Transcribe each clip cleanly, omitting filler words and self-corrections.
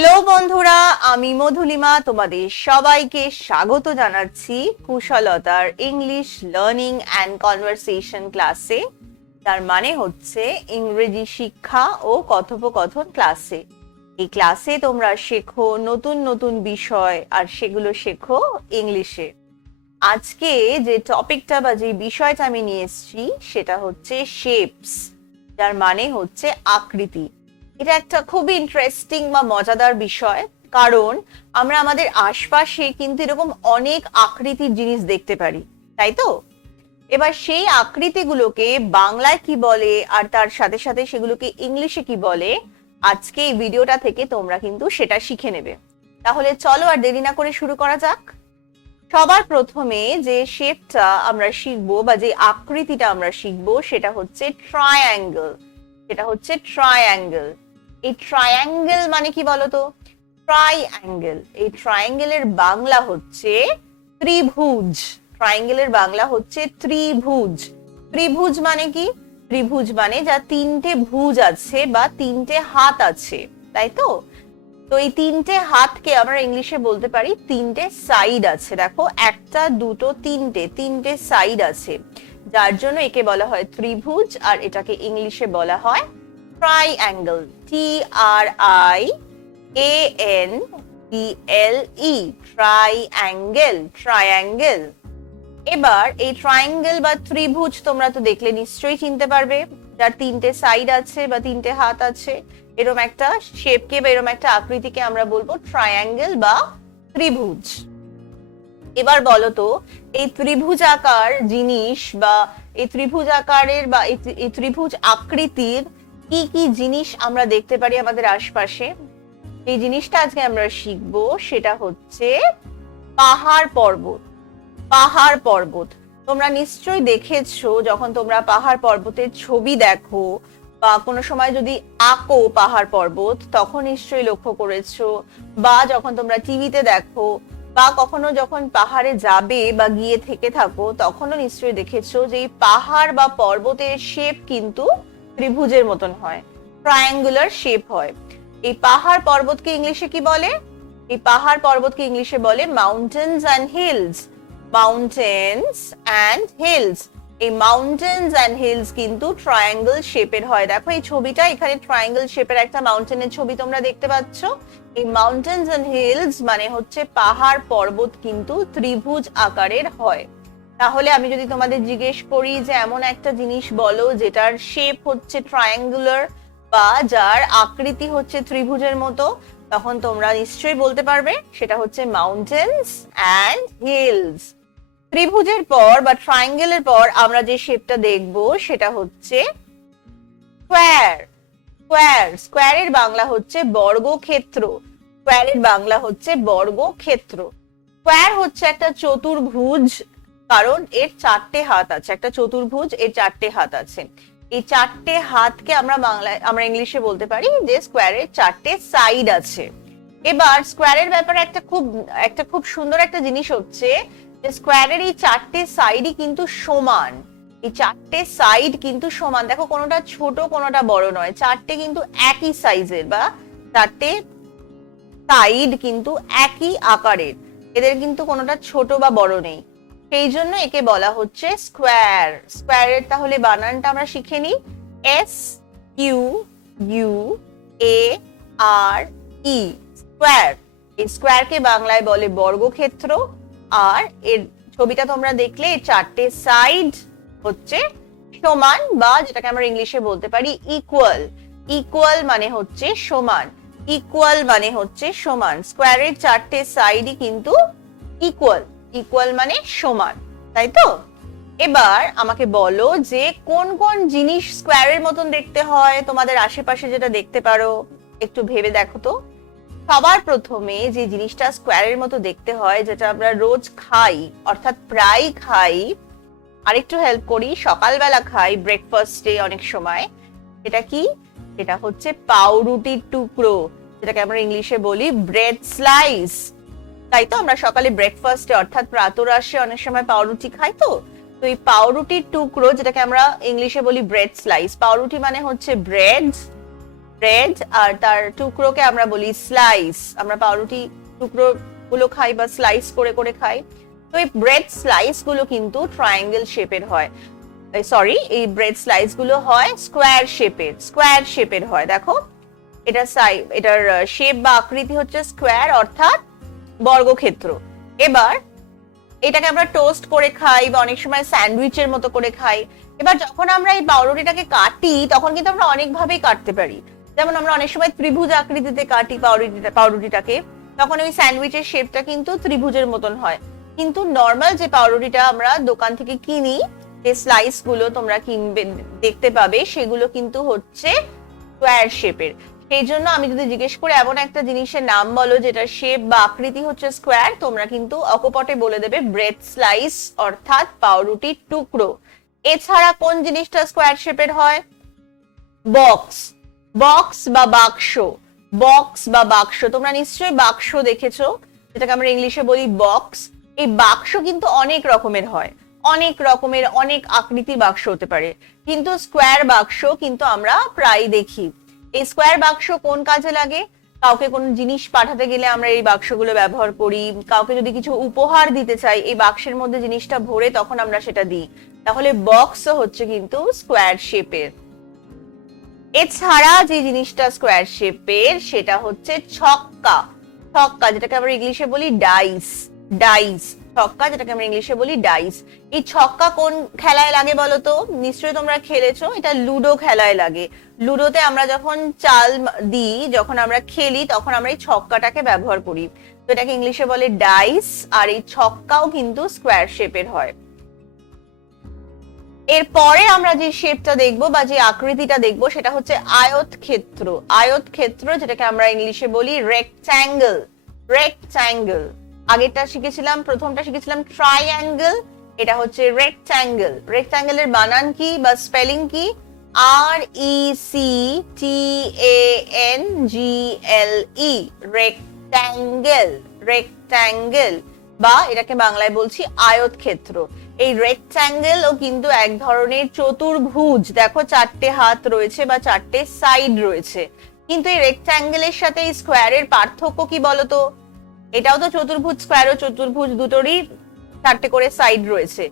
Hello বন্ধুরা, আমি মধুলিমা তোমাদের সবাইকে স্বাগত জানাচ্ছি কুশলতার ইংলিশ লার্নিং অ্যান্ড কনভারসেশন ক্লাসে। তার মানে হচ্ছে ইংরেজি শিক্ষা ও কথোপকথন ক্লাসে। এই ক্লাসে তোমরা শেখো নতুন নতুন বিষয়, আর সেগুলো শেখো ইংলিশে। আজকে যে টপিকটা বা যে বিষয়টা আমি নিয়ে এসেছি সেটা হচ্ছে শেপস, যার মানে হচ্ছে আকৃতি। এটা একটা খুবই ইন্টারেস্টিং বা মজাদার বিষয়, কারণ আমরা আমাদের আশপাশে কিন্তু এরকম অনেক আকৃতির জিনিস দেখতে পারি, তাই তো? এবার সেই আকৃতিগুলোকে বাংলায় কি বলে আর তার সাথে সাথে সেগুলোকে ইংলিশে কি বলে, আজকে এই ভিডিওটা থেকে তোমরা কিন্তু সেটা শিখে নেবে। তাহলে চলো আর দেরি না করে শুরু করা যাক। সবার প্রথমে যে শেপটা আমরা শিখবো বা যে আকৃতিটা আমরা শিখবো সেটা হচ্ছে ট্রায়াঙ্গেল। সেটা হচ্ছে ট্রায়াঙ্গেল। এই ট্রায়াঙ্গেল মানে কি বলতো? ট্রায়াঙ্গেল, এই ট্রায়াঙ্গেলের বাংলা হচ্ছে ত্রিভুজ। ট্রায়াঙ্গেলের বাংলা হচ্ছে ত্রিভুজ। ত্রিভুজ মানে কি? ত্রিভুজ মানে যা তিনটে ভুজ আছে বা তিনটে হাত আছে, তাই তো? তো এই তিনটে হাতকে আমরা ইংলিশে বলতে পারি তিনটে সাইড আছে। দেখো, একটা দুটো তিনটে, তিনটে সাইড আছে, যার জন্য একে বলা হয় ত্রিভুজ, আর এটাকে ইংলিশে বলা হয় ট্রাইঅ্যাঙ্গেল। TRIANGLE, triangle, triangle. এবার এই ট্রায়াঙ্গেল বা ত্রিভুজ তোমরা তো দেখলে নিশ্চয়ই চিনতে পারবে, যার তিনটে সাইড আছে বা তিনটে হাত আছে। এরকম একটা শেপকে বা এরকম একটা আকৃতিকে আমরা বলবো ট্রায়াঙ্গেল বা ত্রিভুজ। এবার বলো তো, এই ত্রিভুজ আকার জিনিস বা এই ত্রিভুজ আকারের বা এই ত্রিভুজ আকৃতির কি কি জিনিস আমরা দেখতে পারি আমাদের আশপাশে? এই জিনিসটা আজকে আমরা শিখবো, সেটা হচ্ছে পাহাড় পর্বত। পাহাড় পর্বত তোমরা নিশ্চয়ই দেখেছো, যখন তোমরা পাহাড় পর্বতের ছবি দেখো বা কোনো সময় যদি আঁকো পাহাড় পর্বত, তখন নিশ্চয়ই লক্ষ্য করেছো, বা যখন তোমরা টিভিতে দেখো, বা কখনো যখন পাহাড়ে যাবে বা গিয়ে থেকে থাকো, তখনও নিশ্চয়ই দেখেছো যে এই পাহাড় বা পর্বতের শেপ কিন্তু ত্রিভুজের মতন হয়, ট্রায়াঙ্গুলার শেপ হয়। এই পাহাড় পর্বতকে ইংলিশে কি বলে? এই পাহাড় পর্বতকে ইংলিশে বলে mountains and hills. Mountains and hills. এই মাউন্টেন্স অ্যান্ড হিলস কিন্তু ট্রায়াঙ্গেল শেপের হয়। দেখো এই ছবিটা, এখানে ট্রায়াঙ্গেল শেপের একটা মাউন্টেনের ছবি তোমরা দেখতে পাচ্ছ। এই মাউন্টেন্স অ্যান্ড হিলস মানে হচ্ছে পাহাড় পর্বত কিন্তু ত্রিভুজ আকারের হয়। তাহলে আমি যদি তোমাদের জিজ্ঞেস করি যে এমন একটা জিনিস বলো যেটার শেপ হচ্ছে ট্রায়াঙ্গুলার বা যার আকৃতি হচ্ছে ত্রিভুজের মতো, তখন তোমরা নিশ্চয়ই বলতে পারবে সেটা হচ্ছে মাউন্টেন্স অ্যান্ড হিলস। ত্রিভুজের পর বা ট্রায়াঙ্গেলের পর আমরা যে শেপটা দেখব সেটা হচ্ছে স্কোয়ার। স্কোয়ার, স্কোয়ারের বাংলা হচ্ছে বর্গক্ষেত্র। স্কোয়ারের বাংলা হচ্ছে বর্গক্ষেত্র। স্কোয়ার হচ্ছে একটা চতুর্ভুজ, কারণ এর চারটে হাত আছে। একটা চতুর্ভুজ, এর চারটে হাত আছে। এই চারটে হাতকে আমরা ইংলিশে বলতে পারি যে স্কোয়ারের চারটে সাইড আছে। এবার স্কোয়ারের ব্যাপারে একটা খুব সুন্দর একটা জিনিস হচ্ছে যে স্কোয়ারের এই চারটে সাইডই কিন্তু সমান। এই চারটে সাইড কিন্তু সমান। দেখো, কোনোটা ছোট কোনোটা বড় নয়, চারটে কিন্তু একই সাইজের, বা চারটে সাইড কিন্তু একই আকারের, এদের কিন্তু কোনোটা ছোট বা বড় নেই। সেই জন্য একে বলা হচ্ছে স্কোয়ার। স্কোয়ারের তাহলে বানানটা আমরা শিখে নিই। SQUARE, square. এই স্কোয়ারকে বাংলায় বলে বর্গক্ষেত্র, আর এর ছবিটা তোমরা দেখলে এর চারটে সাইড হচ্ছে সমান, বা যেটাকে আমরা ইংলিশে বলতে পারি ইকুয়াল। ইকুয়াল মানে হচ্ছে সমান। ইকুয়াল মানে হচ্ছে সমান। স্কোয়ারের চারটে সাইডই কিন্তু ইকুয়াল। ইকুয়াল মানে সমান, তাই তো? এবার আমাকে বলো যে কোন কোন জিনিস স্কোয়ারের মতন দেখতে হয় তোমাদের আশেপাশে, যেটা দেখতে পারো একটু ভেবে দেখো তো। সবার প্রথমে যে জিনিসটা স্কোয়ারের মতো দেখতে হয়, যেটা আমরা রোজ খাই, অর্থাৎ প্রায় খাই, আরেকটু হেল্প করি, সকালবেলা খাই ব্রেকফাস্টে অনেক সময়, এটা কি? এটা হচ্ছে পাউরুটির টুকরো, যেটাকে আমরা ইংলিশে বলি ব্রেড স্লাইস। তাই তো, আমরা সকালে ব্রেকফাস্টে অর্থাৎ প্রাতরাশে অনেক সময় পাউরুটি খাই। তো এই পাউরুটির টুকরো, যেটাকে আমরা ইংলিশে বলি ব্রেড স্লাইস। পাউরুটি মানে হচ্ছে ব্রেড, ব্রেড, আর তার টুকরোকে আমরা বলি স্লাইস। আমরা পাউরুটি টুকরো গুলো খাই বা স্লাইস করে করে খাই। তো এই ব্রেড স্লাইস গুলো কিন্তু ট্রায়াঙ্গেল শেপের হয়, সরি, এই ব্রেড স্লাইস গুলো হয় স্কোয়ার শেপের হয়। দেখো এটার শেপ বা আকৃতি হচ্ছে স্কোয়ার, অর্থাৎ বর্গক্ষেত্র। এবার এটাকে আমরা টোস্ট করে খাই বা অনেক সময় স্যান্ডউইচের মতো করে খাই। এবার যখন আমরা এই পাউরুটিটাকে কাটি তখন কিন্তু আমরা অনেক ভাবেই কাটতে পারি। যেমন আমরা অনেক সময় ত্রিভুজ আকৃতিতে কাটি পাউরুটিটাকে, তখন ওই স্যান্ডউইচের শেপটা কিন্তু ত্রিভুজের মতন হয়। কিন্তু নর্মাল যে পাউরুটিটা আমরা দোকান থেকে কিনি, যে স্লাইস গুলো তোমরা কিনবে দেখতে পাবে, সেগুলো কিন্তু হচ্ছে স্কোয়ার শেপের। সেই জন্য আমি যদি জিজ্ঞেস করে এমন একটা জিনিসের নাম বলো যেটা শেপ বা আকৃতি হচ্ছে স্কোয়ার, তোমরা কিন্তু অকপটে বলে দেবে ব্রেড স্লাইস, অর্থাৎ পাউরুটির টুকরো। এছাড়া কোন জিনিসটা স্কোয়ার শেপের হয়? বক্স, বক্স বা বাক্স। বক্স বা বাক্স, তোমরা নিশ্চয়ই বাক্স দেখেছো, যেটাকে আমরা ইংলিশে বলি বক্স। এই বাক্স কিন্তু অনেক রকমের হয়, অনেক রকমের অনেক আকৃতির বাক্স হতে পারে, কিন্তু স্কোয়ার বাক্স কিন্তু আমরা প্রায় দেখি। এই স্কোয়ার বাক্স কোন কাজে লাগে? কাউকে কোন জিনিস পাঠাতে গেলে আমরা এই বাক্সগুলো ব্যবহার করি। কাউকে যদি কিছু উপহার দিতে চাই, এই বাক্সের মধ্যে জিনিসটা ভরে তখন আমরা সেটা দিই। তাহলে বক্স হচ্ছে কিন্তু স্কোয়ার শেপের। এছাড়া যে জিনিসটা স্কোয়ার শেপের সেটা হচ্ছে ছক্কা। ছক্কা যেটাকে আমরা ইংলিশে বলি ডাইস, ডাইস। ছক্কা যেটাকে আমরা ইংলিশে বলি ডাইস। এই ছক্কা কোন খেলায় লাগে বলতো? নিশ্চয়ই তোমরা খেলেছো, এটা লুডো খেলায় লাগে। লুডোতে আমরা যখন চাল দিই, যখন আমরা খেলি, তখন আমরা এই ছক্কাটাকে ব্যবহার করি। তো এটাকে ইংলিশে বলে ডাইস, আর এই ছক্কাও কিন্তু স্কোয়ার শেপের হয়। এরপরে আমরা যে শেপটা দেখবো বা যে আকৃতিটা দেখবো সেটা হচ্ছে আয়তক্ষেত্র। আয়তক্ষেত্র যেটাকে আমরা ইংলিশে বলি রেক্ট্যাঙ্গেল, রেক্ট্যাঙ্গেল। আগেরটা শিখেছিলাম, প্রথমটা শিখেছিলাম ট্রাইঅ্যাঙ্গেল, এটা হচ্ছে রেক্ট্যাঙ্গেল। রেক্ট্যাঙ্গেলের বানান কি বা স্পেলিং কি? RECTANGLE, rectangle, rectangle. বা এটাকে বাংলায় বলছি আয়তক্ষেত্র। এই রেক্ট্যাঙ্গেল ও কিন্তু এক ধরনের চতুর্ভুজ। দেখো চারটে হাত রয়েছে বা চারটে সাইড রয়েছে, কিন্তু এই রেক্ট্যাঙ্গেলের সাথে এই স্কোয়ারের পার্থক্য কি বলতো? এটাও তো চতুর্ভুজ, স্কোয়ারও চতুর্ভুজ, দুটোরই চারটে করে সাইড রয়েছে।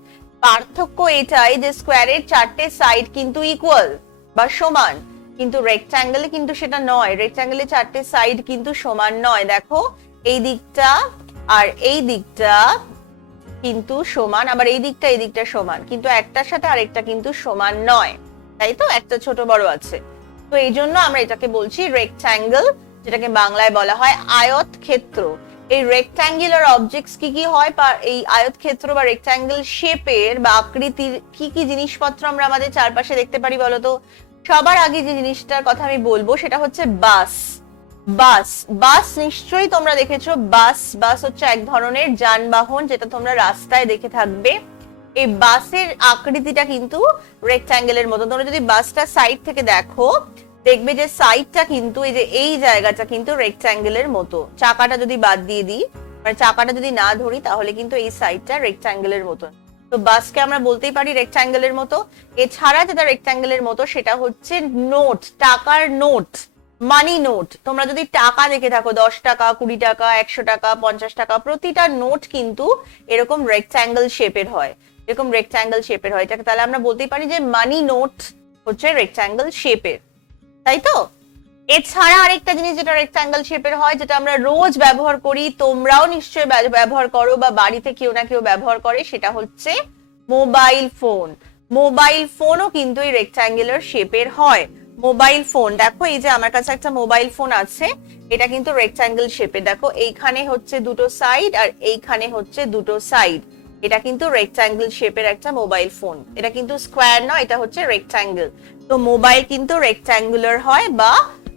পার্থক্য এটাই যে স্কোয়ারের চারটে সাইড কিন্তু ইকুয়াল বা সমান, কিন্তু রেক্ট্যাঙ্গেলে কিন্তু সেটা নয়। রেক্ট্যাঙ্গেলের চারটে সাইড কিন্তু সমান নয়। দেখো এই দিকটা আর এই দিকটা কিন্তু সমান, আবার এই দিকটা সমান, কিন্তু একটার সাথে আরেকটা কিন্তু সমান নয়, তাই তো? একটা ছোট বড় আছে। তো এই জন্য আমরা এটাকে বলছি রেক্ট্যাঙ্গেল, যেটাকে বাংলায় বলা হয় আয়তক্ষেত্র। এই রেক্ট্যাঙ্গুলার অবজেক্টস কি কি হয়, এই আয়তক্ষেত্র বা রেক্ট্যাঙ্গেল শেপের বা আকৃতির কি কি জিনিসপত্র আমরা আমাদের চারপাশে দেখতে পারি বলতো? সবার আগে যে জিনিসটার কথা আমি বলবো সেটা হচ্ছে বাস। বাস, বাস নিশ্চয়ই তোমরা দেখেছো। বাস, বাস হচ্ছে এক ধরনের যানবাহন যেটা তোমরা রাস্তায় দেখে থাকবে। এই বাসের আকৃতিটা কিন্তু রেক্ট্যাঙ্গেলের মতো। তোমরা যদি বাসটা সাইড থেকে দেখো, দেখবে যে সাইডটা কিন্তু এই যে এই জায়গাটা কিন্তু রেক্ট্যাঙ্গেলের মতো। চাকাটা যদি বাদ দিয়ে দিই, মানে চাকাটা যদি না ধরি, তাহলে কিন্তু এই সাইডটা রেক্ট্যাঙ্গেলের মতো। তো বাসকে আমরা বলতেই পারি রেক্ট্যাঙ্গেলের মতো। এছাড়া যেটা রেক্ট্যাঙ্গেলের মতো সেটা হচ্ছে নোট, টাকার নোট, মানি নোট। তোমরা যদি টাকা দেখে থাকো, 10 টাকা, 20 টাকা, 100 টাকা, 50 টাকা, প্রতিটা নোট কিন্তু এরকম রেক্ট্যাঙ্গেল শেপের হয়, এরকম রেক্ট্যাঙ্গেল শেপের হয়। এটাকে তাহলে আমরা বলতেই পারি যে মানি নোট হচ্ছে রেক্ট্যাঙ্গেল শেপের, তাই তো? এছাড়া আরেকটা জিনিস যেটা রেক্ট্যাঙ্গেল শেপের হয়, যেটা আমরা রোজ ব্যবহার করি, তোমরাও নিশ্চয়ই ব্যবহার করো বা বাড়িতে কেউ না কেউ ব্যবহার করে, সেটা হচ্ছে মোবাইল ফোন। মোবাইল ফোনও কিন্তু এই রেক্ট্যাঙ্গুলার শেপের হয়। মোবাইল ফোন, দেখো এই যে আমার কাছে একটা মোবাইল ফোন আছে, এটা কিন্তু রেক্ট্যাঙ্গেল শেপে। দেখো এইখানে হচ্ছে দুটো সাইড আর এইখানে হচ্ছে দুটো সাইড, এটা কিন্তু রেক্ট্যাঙ্গেল শেপের একটা মোবাইল ফোন। এটা কিন্তু স্কোয়ার নয়, এটা হচ্ছে রেক্ট্যাঙ্গেল। তো মোবাইল কিন্তু রেক্ট্যাঙ্গুলার হয় বা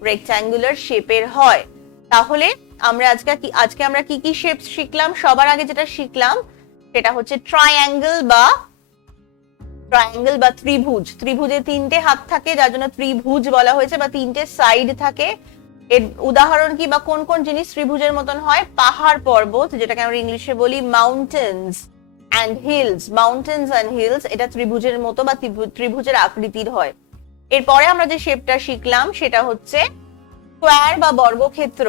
রেক্ট্যাঙ্গুলার শেপের হয়। তাহলে আজকে আমরা কি কি শেপ শিখলাম? সবার আগে যেটা শিখলাম সেটা হচ্ছে ট্রায়াঙ্গেল বা ত্রিভুজ। ত্রিভুজে তিনটে হাত থাকে, যার জন্য ত্রিভুজ বলা হয়েছে, বা তিনটে সাইড থাকে। এর উদাহরণ কি বা কোন কোন জিনিস ত্রিভুজের মতন হয়? পাহাড় পর্বত, যেটাকে আমরা ইংলিশে বলি mountains and hills. Mountains and hills এটা ত্রিভুজের মতো বা ত্রিভুজের আকৃতির হয়। এরপরে আমরা যে শেপটা শিখলাম সেটা হচ্ছে স্কোয়ার বা বর্গক্ষেত্র,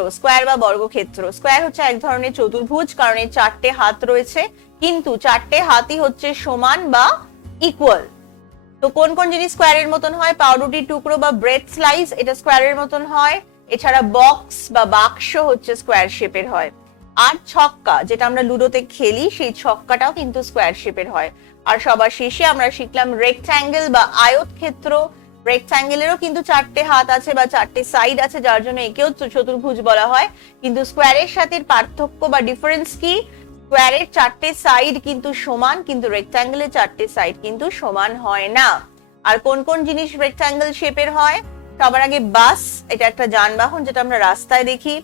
স্কোয়ার হচ্ছে এক ধরনের চতুর্ভুজ, কারণ এর 4টে হাত রয়েছে, কিন্তু 4টে হাতই হচ্ছে সমান বা ইকুয়াল। তো কোন কোন জিনিস স্কোয়ারের মতন হয়? পাউরুটির টুকরো বা ব্রেড স্লাইস, এটা স্কোয়ারের মতন হয়। এছাড়া বক্স বা বাক্স হচ্ছে স্কোয়ার শেপের হয়। আর ছক্কা, যেটা আমরা লুডোতে খেলি, সেই ছক্কাটাও কিন্তু স্কোয়ার শেপের হয়। আর সবার শেষে আমরা শিখলাম রেক্ট্যাঙ্গেল বা আয়তক্ষেত্র। রেক্ট্যাঙ্গেলেরও কিন্তু 4টে হাত আছে বা 4টে সাইড আছে, যার জন্য একেও চতুর্ভুজ বলা হয়। কিন্তু স্কোয়ারের সাথে পার্থক্য বা ডিফারেন্স কি? স্কোয়ারের 4টে সাইড কিন্তু সমান, কিন্তু রেক্ট্যাঙ্গেলের 4টে সাইড কিন্তু সমান হয় না। আর কোন কোন জিনিস রেক্ট্যাঙ্গেল শেপের হয়? সবার আগে বাস, এটা একটা যানবাহন যেটা আমরা রাস্তায় দেখি।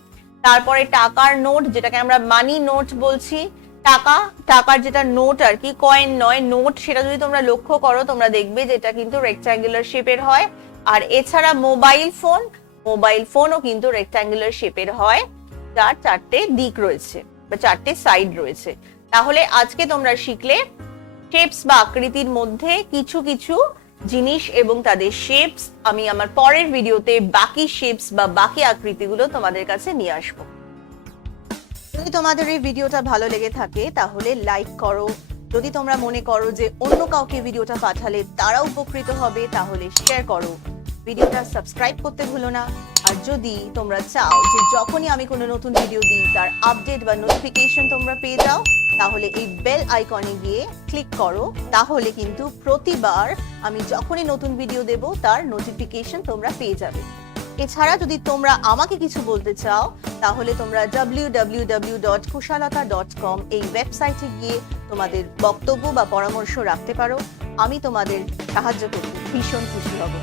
তারপরে টাকার নোট, যেটাকে আমরা মানি নোট বলছি। টাকার যেটা নোট আর কি, কয়েন নয় নোট, সেটা যদি তোমরা লক্ষ্য করো তোমরা দেখবে যে এটা কিন্তু রেক্ট্যাঙ্গুলার শেপের হয়। আর এছাড়া মোবাইল ফোনও কিন্তু রেক্ট্যাঙ্গুলার শেপের হয়, যার 4টে দিক রয়েছে বা 4টে সাইড রয়েছে। তাহলে আজকে তোমরা শিখলে শেপস বা আকৃতির মধ্যে কিছু কিছু জিনিস এবং তাদের শেপস। আমি আমার পরের ভিডিওতে বাকি শেপস বা বাকি আকৃতিগুলো তোমাদের কাছে নিয়ে আসবো। যদি তোমাদের এই ভিডিওটা ভালো লেগে থাকে তাহলে লাইক করো। যদি তোমরা মনে করো যে অন্য কাউকে ভিডিওটা পাঠালে তারা উপকৃত হবে, তাহলে শেয়ার করো। ভিডিওটা সাবস্ক্রাইব করতে ভুলো না। আর যদি তোমরা চাও যে যখনই আমি কোনো নতুন ভিডিও দিই তার আপডেট বা নোটিফিকেশন তোমরা পেয়ে যাও, তাহলে এই বেল আইকনে গিয়ে ক্লিক করো। তাহলে কিন্তু প্রতিবার আমি যখনই নতুন ভিডিও দেব তার নোটিফিকেশন তোমরা পেয়ে যাবে। এছাড়া যদি তোমরা আমাকে কিছু বলতে চাও তাহলে তোমরা www.kushalata.com এই ওয়েবসাইটে গিয়ে তোমাদের বক্তব্য বা পরামর্শ রাখতে পারো। আমি তোমাদের সাহায্য করতে ভীষণ খুশি হব।